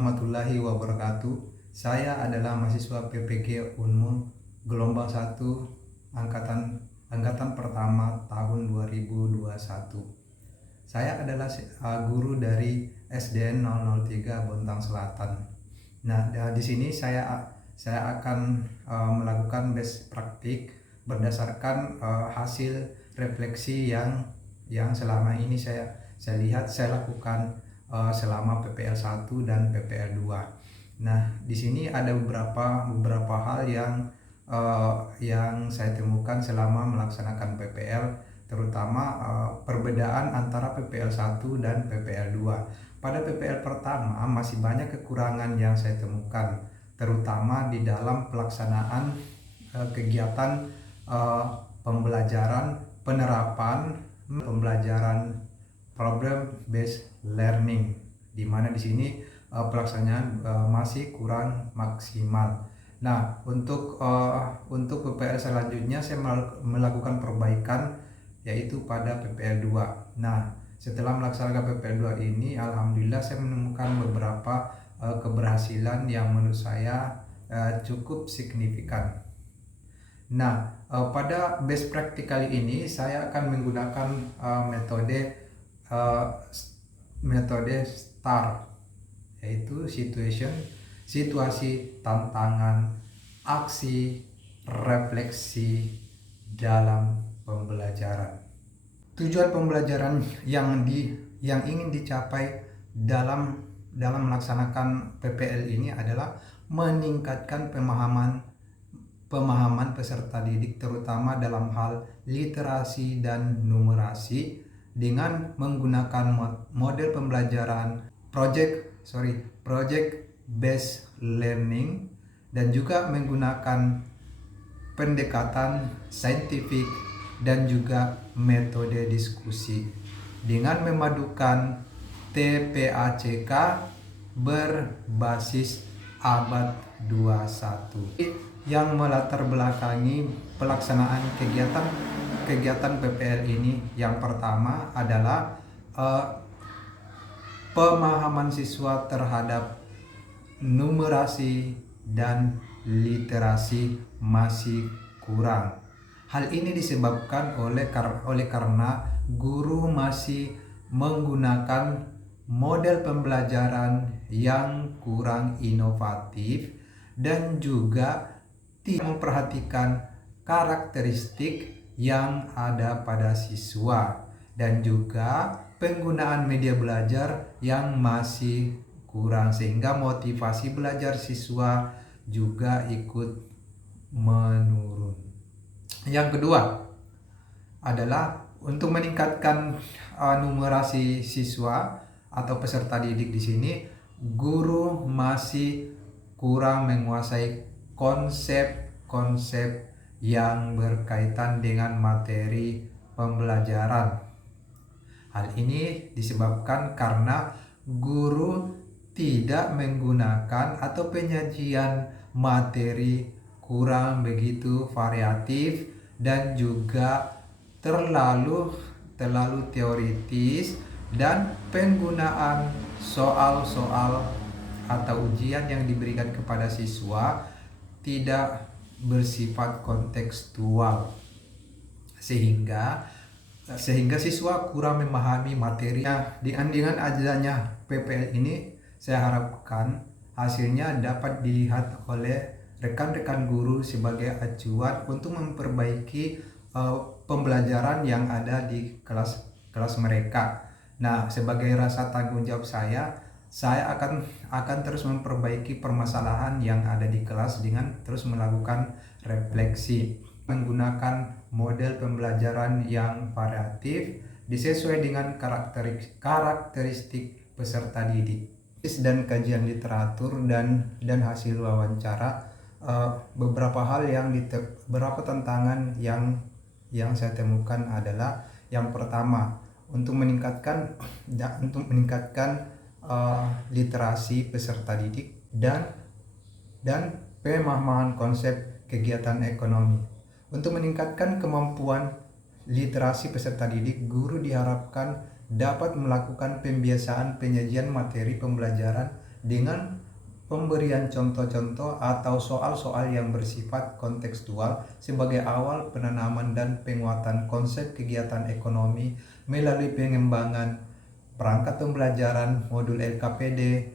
warahmatullahi wabarakatuh. Saya adalah mahasiswa PPG Unmul gelombang 1 angkatan pertama tahun 2021. Saya adalah guru dari SDN 003 Bontang Selatan. Nah, di sini saya akan melakukan best praktik berdasarkan hasil refleksi yang selama ini saya lihat saya lakukan selama PPL 1 dan PPL 2. Nah, di sini ada beberapa hal yang saya temukan selama melaksanakan PPL, terutama perbedaan antara PPL 1 dan PPL 2. Pada PPL pertama masih banyak kekurangan yang saya temukan, terutama di dalam pelaksanaan kegiatan pembelajaran penerapan pembelajaran problem based learning, di mana di sini pelaksanaan masih kurang maksimal. Nah, untuk PPL selanjutnya saya melakukan perbaikan, yaitu pada PPL 2. Nah, setelah melaksanakan PPL 2 ini, alhamdulillah saya menemukan beberapa keberhasilan yang menurut saya cukup signifikan. Nah, pada best practice kali ini saya akan menggunakan metode STAR, yaitu situasi, tantangan, aksi, refleksi dalam pembelajaran. Tujuan pembelajaran yang ingin dicapai dalam melaksanakan PPL ini adalah meningkatkan pemahaman peserta didik, terutama dalam hal literasi dan numerasi, dengan menggunakan model pembelajaran project based learning, dan juga menggunakan pendekatan saintifik dan juga metode diskusi dengan memadukan TPACK berbasis abad 21 yang melatar belakangi pelaksanaan kegiatan PPL ini. Yang pertama adalah pemahaman siswa terhadap numerasi dan literasi masih kurang. Hal ini disebabkan oleh karena guru masih menggunakan model pembelajaran yang kurang inovatif dan juga tidak memperhatikan karakteristik yang ada pada siswa, dan juga penggunaan media belajar yang masih kurang, sehingga motivasi belajar siswa juga ikut menurun. Yang kedua adalah untuk meningkatkan numerasi siswa atau peserta didik. Di sini guru masih kurang menguasai konsep-konsep yang berkaitan dengan materi pembelajaran. Hal ini disebabkan karena guru tidak menggunakan atau penyajian materi kurang begitu variatif dan juga terlalu teoritis, dan penggunaan soal-soal atau ujian yang diberikan kepada siswa tidak bersifat kontekstual, sehingga siswa kurang memahami materinya. Dengan adanya PPL ini, saya harapkan hasilnya dapat dilihat oleh rekan-rekan guru sebagai acuan untuk memperbaiki pembelajaran yang ada di kelas mereka. Nah, sebagai rasa tanggung jawab saya akan terus memperbaiki permasalahan yang ada di kelas dengan terus melakukan refleksi, menggunakan model pembelajaran yang variatif disesuaikan dengan karakteristik peserta didik. Dan kajian literatur dan hasil wawancara, beberapa tantangan yang saya temukan adalah, yang pertama, untuk meningkatkan literasi peserta didik dan pemahaman konsep kegiatan ekonomi. Untuk meningkatkan kemampuan literasi peserta didik, guru diharapkan dapat melakukan pembiasaan penyajian materi pembelajaran dengan pemberian contoh-contoh atau soal-soal yang bersifat kontekstual sebagai awal penanaman dan penguatan konsep kegiatan ekonomi melalui pengembangan perangkat pembelajaran, modul LKPD,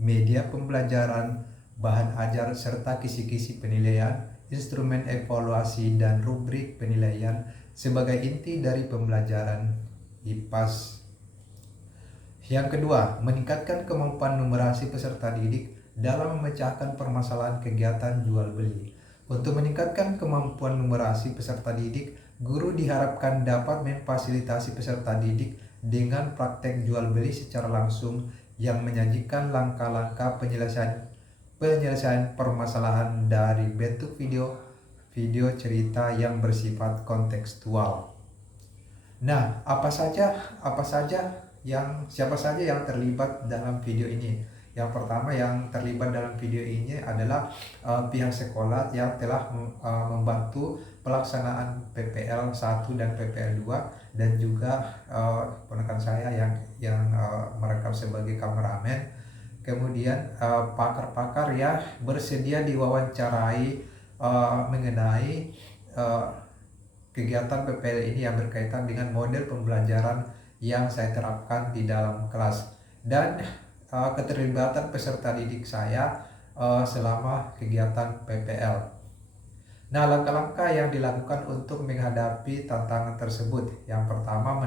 media pembelajaran, bahan ajar serta kisi-kisi penilaian, instrumen evaluasi dan rubrik penilaian sebagai inti dari pembelajaran IPAS. Yang kedua, meningkatkan kemampuan numerasi peserta didik dalam memecahkan permasalahan kegiatan jual beli. Untuk meningkatkan kemampuan numerasi peserta didik, guru diharapkan dapat memfasilitasi peserta didik dengan praktek jual beli secara langsung yang menyajikan langkah-langkah penyelesaian permasalahan dari bentuk video cerita yang bersifat kontekstual. Nah, siapa saja yang terlibat dalam video ini? Yang pertama yang terlibat dalam video ini adalah pihak sekolah yang telah membantu pelaksanaan PPL 1 dan PPL 2, dan juga ponakan saya yang merekam sebagai kameramen. Kemudian pakar-pakar ya bersedia diwawancarai mengenai kegiatan PPL ini yang berkaitan dengan model pembelajaran yang saya terapkan di dalam kelas, dan keterlibatan peserta didik saya selama kegiatan PPL. Nah, langkah-langkah yang dilakukan untuk menghadapi tantangan tersebut. Yang pertama,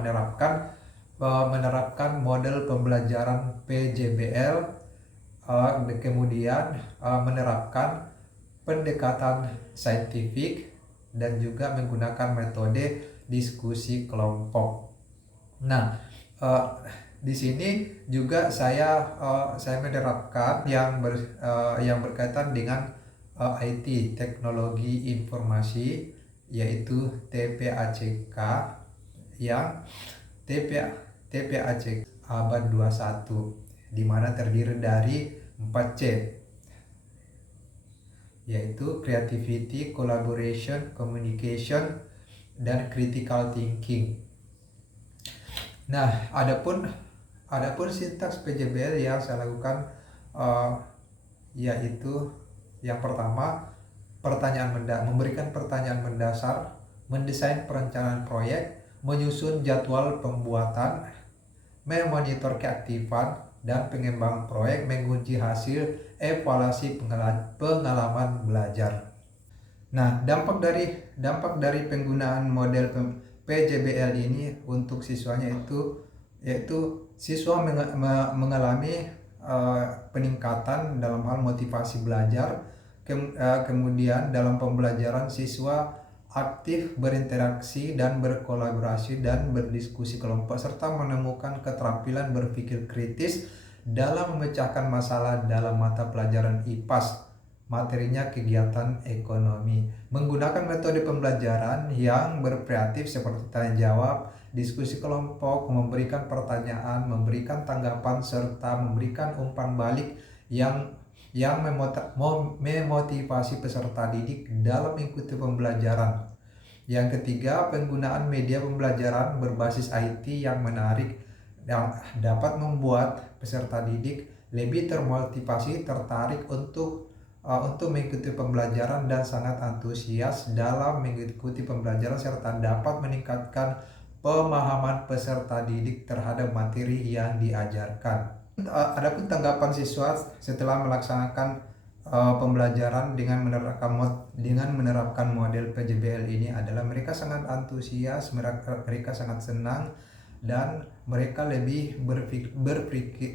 menerapkan model pembelajaran PJBL, kemudian menerapkan pendekatan saintifik, dan juga menggunakan metode diskusi kelompok. Nah, di sini juga saya menerapkan yang berkaitan dengan IT, teknologi informasi, yaitu TPACK, yang TPACK abad 21, di mana terdiri dari 4C, yaitu creativity, collaboration, communication, dan critical thinking. Nah, adapun sintaks PJBL yang saya lakukan yaitu yang pertama, memberikan pertanyaan mendasar, mendesain perencanaan proyek, menyusun jadwal pembuatan, memonitor keaktifan dan pengembangan proyek, menguji hasil evaluasi pengalaman belajar. Nah, dampak dari penggunaan model PJBL ini untuk siswanya yaitu siswa mengalami peningkatan dalam hal motivasi belajar. Kemudian dalam pembelajaran siswa aktif berinteraksi dan berkolaborasi dan berdiskusi kelompok, serta menemukan keterampilan berpikir kritis dalam memecahkan masalah dalam mata pelajaran IPAS. Materinya kegiatan ekonomi, menggunakan metode pembelajaran yang berkreatif seperti tanya jawab, diskusi kelompok, memberikan pertanyaan, memberikan tanggapan, serta memberikan umpan balik yang memotivasi peserta didik dalam mengikuti pembelajaran. Yang ketiga, penggunaan media pembelajaran berbasis IT yang menarik, yang dapat membuat peserta didik lebih termotivasi, tertarik untuk mengikuti pembelajaran dan sangat antusias dalam mengikuti pembelajaran, serta dapat meningkatkan pemahaman peserta didik terhadap materi yang diajarkan. Adapun tanggapan siswa setelah melaksanakan pembelajaran dengan menerapkan model PJBL ini adalah mereka sangat antusias, mereka sangat senang, dan mereka lebih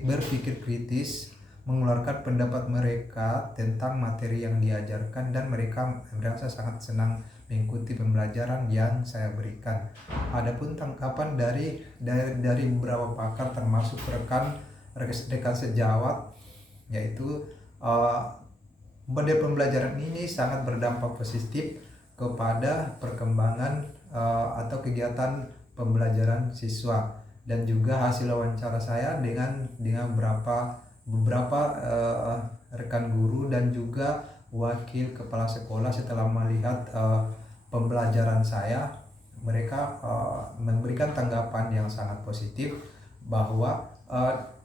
berpikir kritis, mengeluarkan pendapat mereka tentang materi yang diajarkan, dan mereka merasa sangat senang mengikuti pembelajaran yang saya berikan. Adapun tanggapan dari beberapa pakar termasuk rekan sejawat, yaitu model pembelajaran ini sangat berdampak positif kepada perkembangan atau kegiatan pembelajaran siswa, dan juga hasil wawancara saya dengan beberapa rekan guru dan juga wakil kepala sekolah setelah melihat pembelajaran saya. Mereka memberikan tanggapan yang sangat positif bahwa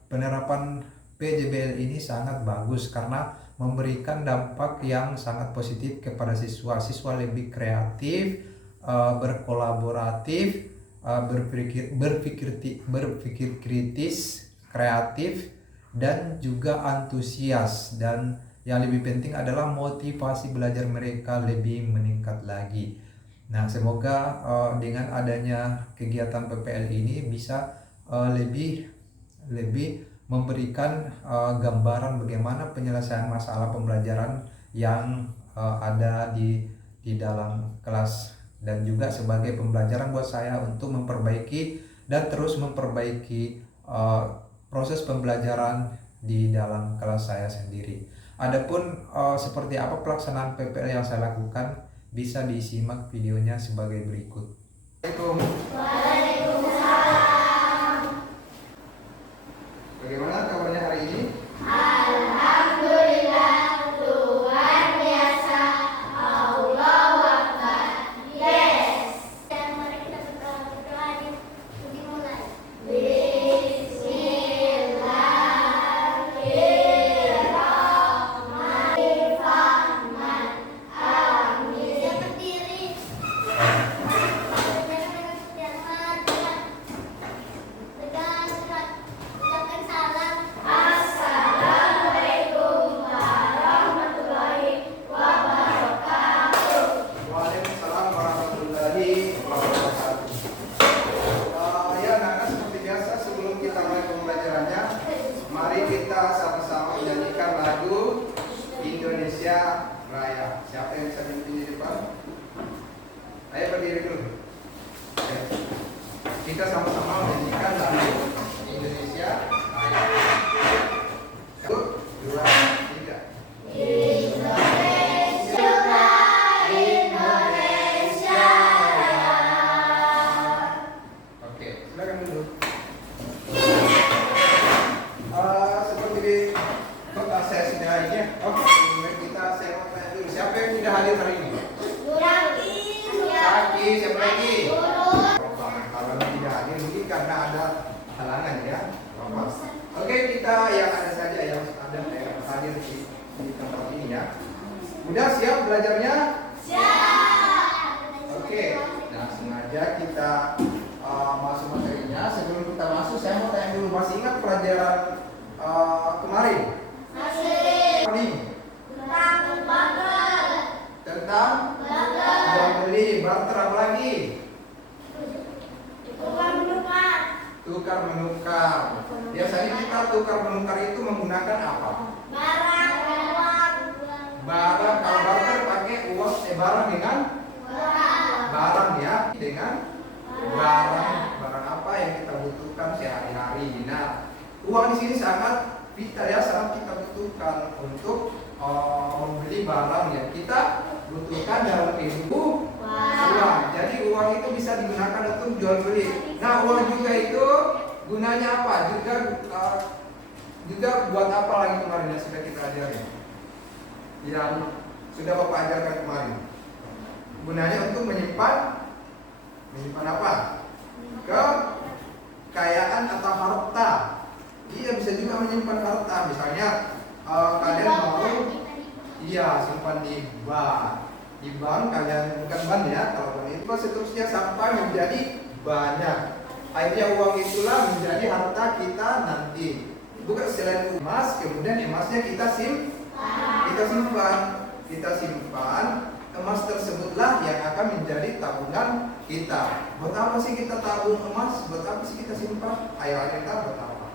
penerapan PJBL ini sangat bagus karena memberikan dampak yang sangat positif kepada siswa. Siswa lebih kreatif, berkolaboratif, berpikir kritis, kreatif, dan juga antusias. Dan yang lebih penting adalah motivasi belajar mereka lebih meningkat lagi. Nah, semoga dengan adanya kegiatan PPL ini bisa lebih memberikan gambaran bagaimana penyelesaian masalah pembelajaran yang ada di dalam kelas, dan juga sebagai pembelajaran buat saya untuk memperbaiki dan terus memperbaiki proses pembelajaran di dalam kelas saya sendiri. Adapun seperti apa pelaksanaan PPL yang saya lakukan, bisa disimak videonya sebagai berikut. Waalaikumsalam. Bagaimana kabarnya hari ini? Alhamdulillah, luar biasa. Allahu Akbar. Yes. Dan mari kita berdoa dimulai. Indonesia Raya. Siapa yang bisa memimpin di depan? Ayo berdiri dulu. Oke. Kita sama-sama menyanyikan lagu Indonesia Raya. 1, 2, 3. Indonesia Raya. Oke, silakan dulu. Seperti saya sudah ini ya. Oke, saya mau tanya dulu, siapa yang tidak hadir hari ini? Saki, siapa lagi? Kalau tidak hadir mungkin karena ada halangan ya. Oke, kita yang ada saja yang hadir di tempat ini ya. Udah siap belajarnya? Siap. Oke, nah sengaja kita masuk materinya. Sebelum kita masuk, saya mau tanya dulu, masih ingat pelajaran kemarin? Tentang jual beli, barter, apa lagi? Tukar menukar. Biasanya kita tukar menukar itu menggunakan apa? Barang. Kalau barter pakai uang, barang dengan barang ya, dengan barang apa yang kita butuhkan sehari-hari. Nah, uang di sini sangat vital ya, sangat kita butuhkan untuk membeli barang yang kita butuhkan dalam kehidupan. Uang. Jadi uang itu bisa digunakan untuk jual beli. Nah, uang juga itu gunanya apa? Juga buat apa lagi kemarin yang sudah kita ajari? Yang sudah Bapak ajarkan kemarin. Gunanya untuk menyimpan apa? Kekayaan atau harta. Iya, bisa juga menyimpan harta. Misalnya kalian mau simpan di bank. Di bank kalian bukan bank ya, kalau bank itu seterusnya sampai menjadi banyak. Akhirnya uang itulah menjadi harta kita nanti. Bukan selain emas, kemudian emasnya kita simpan. Emas tersebutlah yang akan menjadi tabungan kita. Buat apa sih kita tabung emas? Buat apa sih kita simpan? Ayo kita buat apa?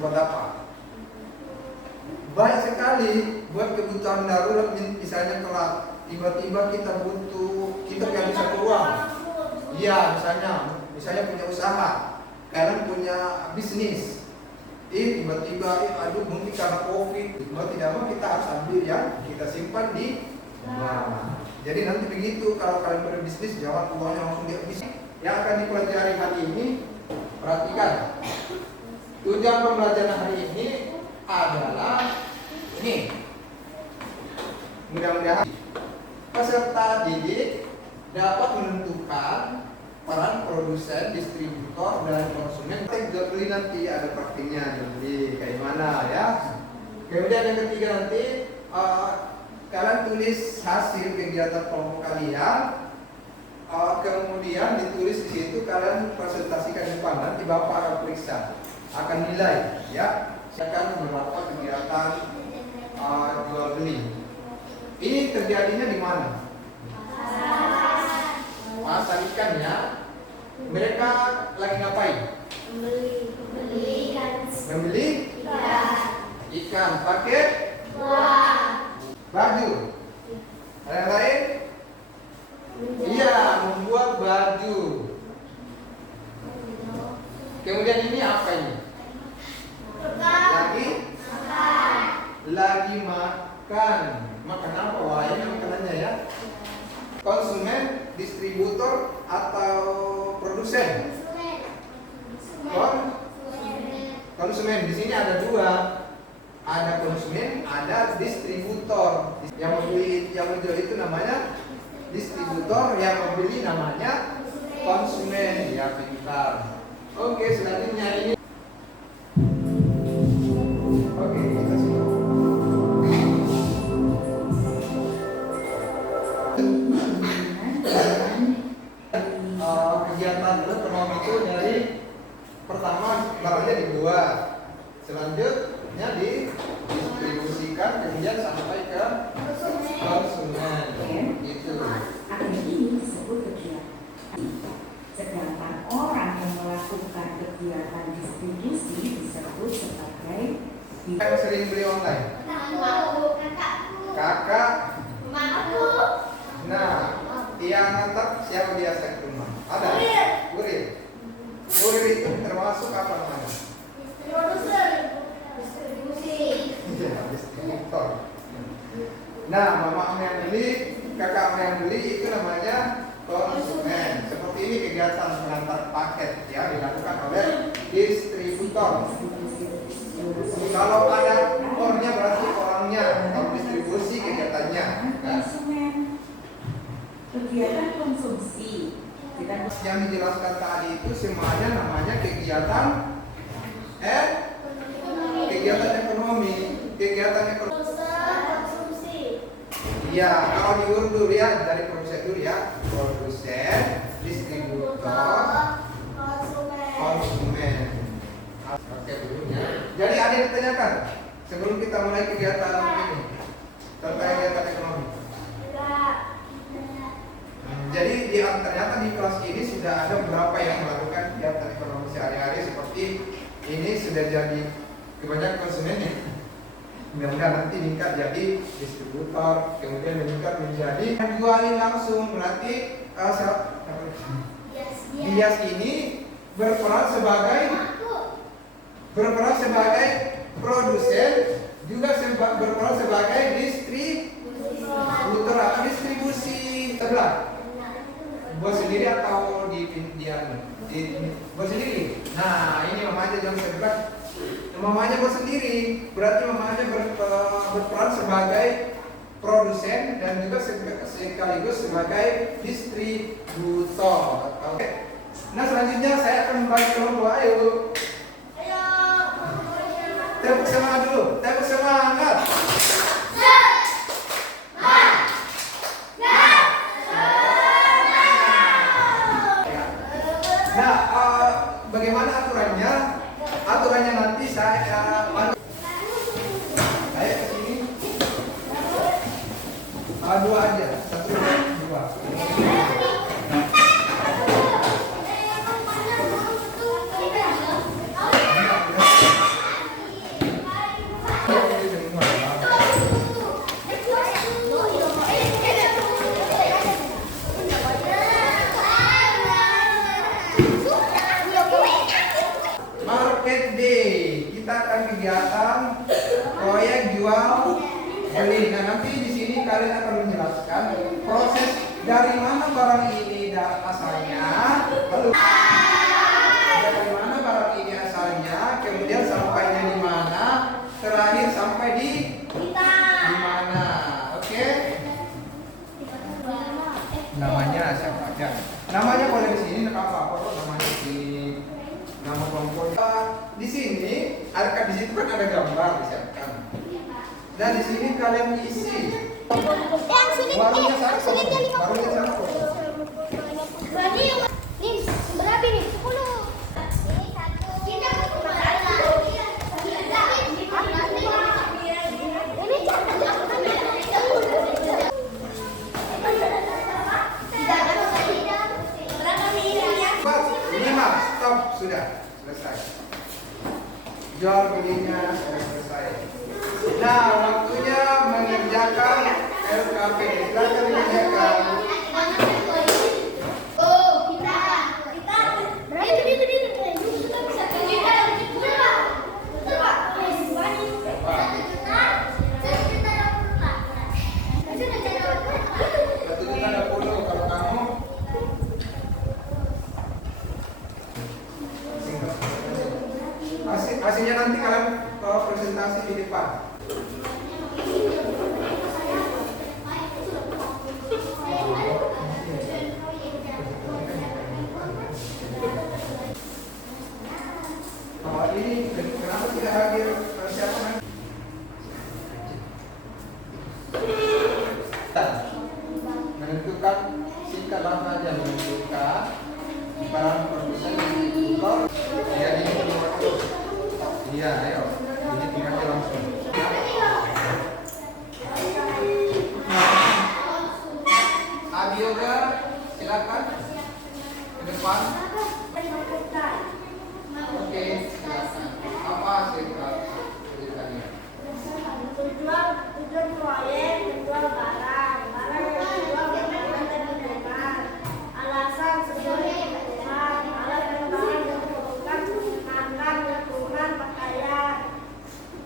Buat apa? Banyak sekali buat kebutuhan darurat. Misalnya kalau tiba-tiba kita butuh, kita nggak bisa keluar. Iya, misalnya punya usaha, kalian punya bisnis. Tiba-tiba, aduh mungkin karena COVID, mau tidak mau kita harus ambil yang kita simpan di bank. Jadi nanti begitu kalau kalian berbisnis, jangan uangnya langsung dihabiskan. Yang akan dipelajari hari ini, perhatikan. Tujuan pembelajaran hari ini adalah ini. Mudah-mudahan peserta didik dapat menentukan peran produksi produsen, distributor, dan konsumen. Jual beli nanti ada praktiknya jual beli kayak mana ya. Kemudian yang ketiga nanti kalian tulis hasil kegiatan kelompok kalian. Kemudian ditulis di situ kalian presentasikan di depan, nanti bapak akan periksa, akan nilai ya. Silakan berapa kegiatan jual beli. Ini terjadinya di mana? Pasar ikan ya. Mereka lagi ngapain? Membeli ikan. Pakai baju. Ada yang lain? Iya, membuat baju. Kemudian ini apa ini? Lagi makan. Makan apa? Wah, ini makanannya ya. Konsumen, distributor, atau produsen? Konsumen. Di sini ada dua. Ada konsumen, ada distributor. Yang membeli, yang menjual itu namanya distributor, yang membeli namanya konsumen. Ya, pintar. Oke, selanjutnya ini. Oke, kita simak. Kegiatan ekonomi itu dari pertama barangnya dibuat, selanjutnya didistribusikan, kemudian sampai ke konsumen. Gitu. Akhirnya ini disebut kegiatan. Sedangkan orang yang melakukan kegiatan distribusi disebut sebagai Yang sering beli online? Kakak. Nah, yang ngantar siapa biasa ke rumah? Ada? Kurir. Kurir itu termasuk apa namanya? Iya, distributor. Nah, mama yang beli, kakak yang beli itu namanya konsumen. Seperti ini kegiatan mengantar paket ya dilakukan oleh distributor. Kalau ada orangnya berarti orangnya, kalau distribusi kegiatannya. konsumen. Kegiatan konsumsi. Yang dijelaskan tadi itu semuanya namanya kegiatan kegiatan ekonomi. Kegiatan ekonomi. Ya, kalau diurut dulu ya dari prosedur ya, produsen, distributor, konsumen. Oke dulu ya. Jadi ada yang ditanyakan sebelum kita mulai kegiatan ini tentang kegiatan ekonomi. Jadi ternyata di kelas ini sudah ada beberapa yang melakukan kegiatan ekonomi sehari-hari seperti ini sudah jadi kebanyakan konsumennya. Mudah-mudahan nanti meningkat jadi distributor, kemudian meningkat menjadi jualin langsung. Berarti bias ini berperan sebagai produsen, juga berperan sebagai distributor atau distribusi. Sebelah buat sendiri atau buat sendiri. Nah, ini mamanya jam 11. Mamanya buat sendiri, berarti mamanya berperan sebagai produsen dan juga sekaligus sebagai distributor. Oke. Nah, selanjutnya saya akan membagi kelompok. Ayo. Tepuk semangat dulu. Tepuk semangat. Nah, bagaimana aturannya? Aturannya nanti saya ke sini. Dua aja, satu, dua. Market Day, kita akan kegiatan proyek jual beli. Nah, nanti di sini kalian akan menjelaskan proses dari mana barang ini asalnya, lalu dari mana barang ini asalnya, kemudian sampainya di mana, terakhir sampai di mana. Oke? Namanya siapa aja? Namanya boleh di sini, nggak apa-apa. Dan di sini kalian isi. Yang Barunya satu. sulitnya 50. Barunya satu. Berarti nih berapa nih? 10. Ini satu. Kita Lima, stop, sudah selesai. Jual belinya sudah selesai. Nah, waktunya mengerjakan LKP. Silakan dikerjakan. Satu juta 20 kalau kamu. Hasilnya nanti kalian presentasi di depan. Ini kenapa tidak hadir siapa nanti? Menentukan singkat lama aja menentukan barang produsen distributor. Ya ini waktu. Iya, ayo. Ini tinggal langsung. Abioga, silakan ke depan. Oke, silakan. Apa ceritanya? Tujuan proyek menjual barang yang dijual berkaitan dengan minuman. Alasan sesuai kebutuhan, alat dan barang yang diperlukan makan, lingkungan, pakaian.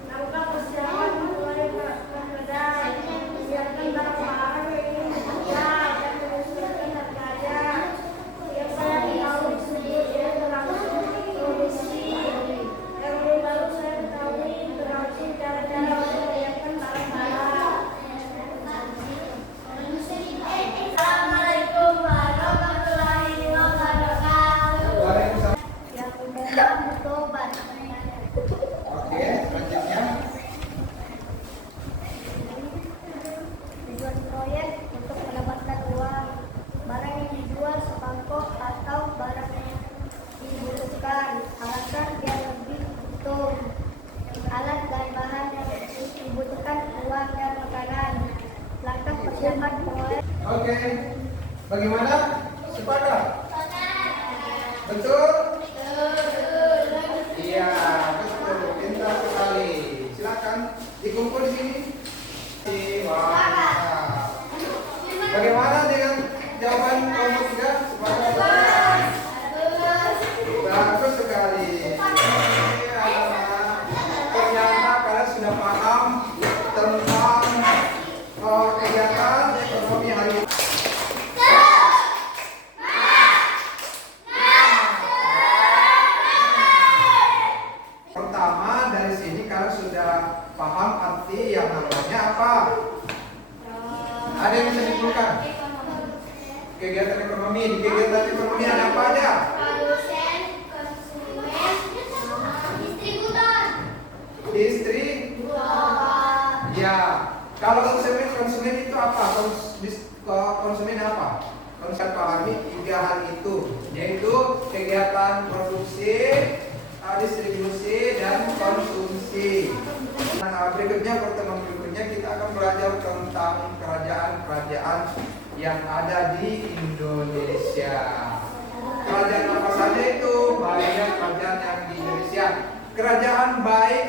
Lakukan persiapan mulai kedai, menyiapkan barang-barang yang ingin dijual dan menyesuaikan harganya. Yang saya tahu sendiri berlangsung produksi. Yang lebih baru saya ketahui berlangsung cara-cara untuk menyiapkan barang-barang. Assalamualaikum warahmatullahi wabarakatuh. Waalaikumsalam. Yang udah bertobat. Oke, selanjutnya. Tujuan proyek untuk mendapatkan uang. Barang yang dijual semangkuk atau barang yang dibutuhkan. Alasan biar lebih untung. Alat dan bahan yang dibutuhkan uang dan makanan. Langkah persiapan proyek. Oke. Bagaimana? Sepakat? Betul? Iya, betul. Pintar sekali. Silakan dikumpul di sini. Wah. Bagaimana dengan jawaban kelompok 3? Sepakat? Bagus sekali. Ternyata kalian sudah paham tentang kegiatan ekonomi hari ini. Pertama, dari sini kalian sudah paham arti yang namanya apa? Ada yang bisa dikeluhkan? Kegiatan ekonomi. Di kegiatan ekonomi ada apa aja? Produsen, konsumen, distributor. Ya, kalau konsumen itu apa? Konsumen apa? Kalau saya pahami 3 hal itu, yaitu kegiatan produksi, distribusi, dan konsumsi. Nah, pertemuan berikutnya kita akan belajar tentang kerajaan-kerajaan yang ada di Indonesia. Kerajaan apa saja itu? Banyak kerajaan yang di Indonesia. Kerajaan baik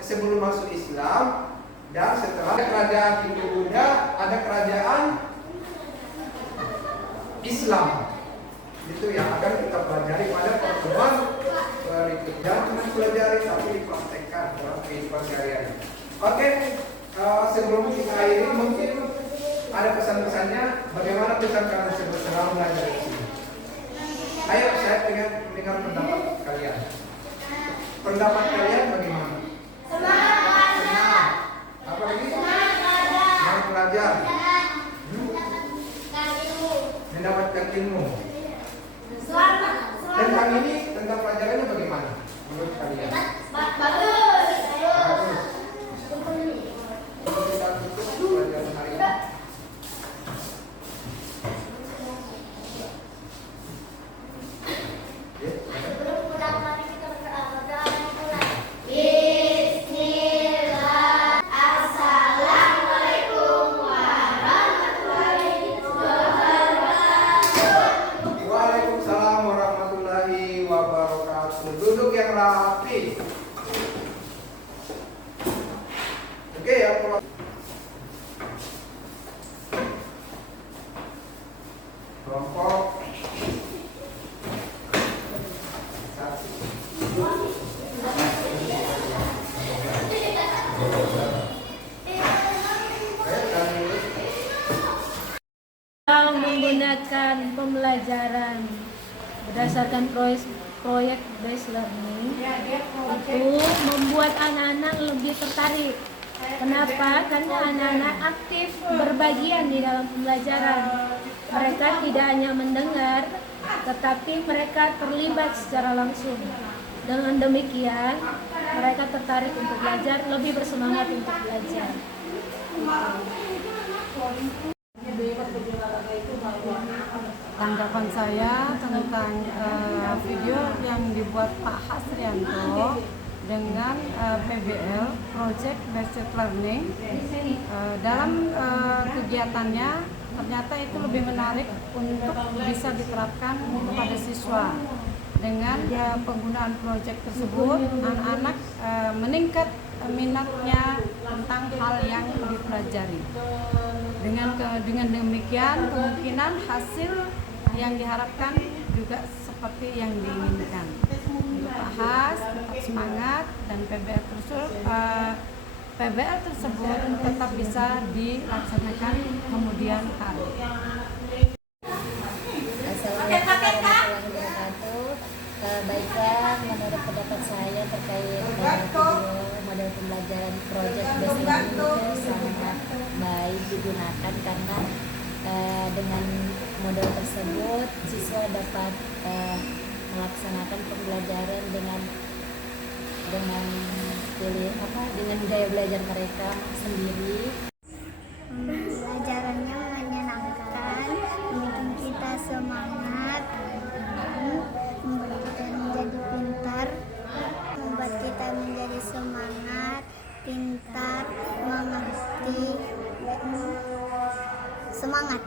sebelum masuk Islam, dan setelah kerajaan Hindu Buddha ada kerajaan Islam. Itu yang akan kita pelajari pada pertemuan berikutnya. Jangan cuma pelajari tapi dipraktekkan dalam kehidupan sehari-hari. Oke, sebelum kita akhiri mungkin ada pesan-pesannya. Bagaimana pesan kalian selama belajar di sini? Ayo, saya ingin mendengar pendapat kalian. Pendapat kalian bagaimana? Senang. Apa lagi? Senang belajar. Mendapatkan ilmu. Tentang ini, tentang pelajarannya bagaimana menurut kalian? Bagus. Bagus. kegiatan pembelajaran berdasarkan proyek based learning itu membuat anak-anak lebih tertarik. Kenapa? Karena anak-anak aktif berbagian di dalam pembelajaran. Mereka tidak hanya mendengar, tetapi mereka terlibat secara langsung. Dengan demikian, mereka tertarik untuk belajar, lebih bersemangat untuk belajar. Tanggapan saya tentang video yang dibuat Pak Hasrianto dengan PBL Project Based Learning, dalam kegiatannya ternyata itu lebih menarik untuk bisa diterapkan kepada siswa. Dengan penggunaan proyek tersebut, anak-anak meningkat minatnya tentang hal yang dipelajari. Dengan demikian, kemungkinan hasil yang diharapkan juga seperti yang diinginkan. Untuk Pak Has, tetap semangat, dan PBL tersebut tetap bisa dilaksanakan kemudian hari. Assalamualaikum warahmatullahi wabarakatuh. Baiklah, menurut pendapat saya terkait video model pembelajaran project based learning itu sangat baik digunakan karena dengan model tersebut siswa dapat melaksanakan pembelajaran dengan gaya belajar mereka sendiri. Pelajarannya menyenangkan, bikin kita semangat, membuat kita menjadi pintar, membuat kita menjadi semangat, pintar, mengerti, semangat.